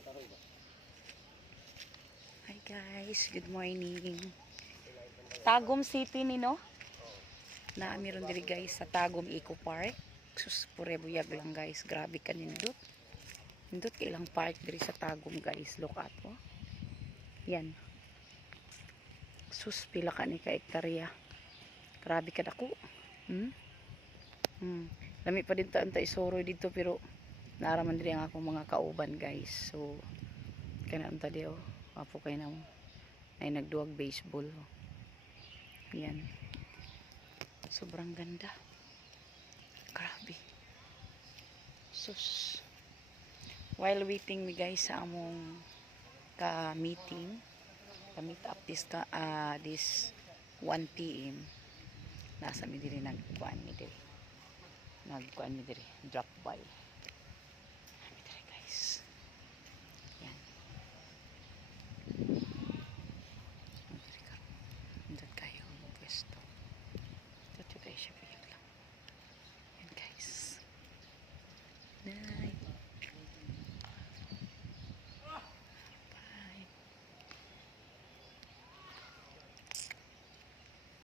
Hi guys, good morning. Tagum City ni no? Na meron diri guys sa Tagum Eco Park. Sus pure buyag lang guys, grabe ka nindot. Nindot ilang park diri sa Tagum guys, look at oh. Yan. Sus pila ka ni ka hektarya. Grabe ka dako. Lami pa din ta antay isoroy dito pero naaraman diri ang akong mga kauban guys. So kana unta di oh. Apo kay na ay nagduwag baseball. Oh. Yan. Sobrang ganda. Grabe. Sus. While waiting me guys sa among ka-meeting, ka-meet up this 1 PM. Nasa mi diri nagkuan mi diri. Drop by.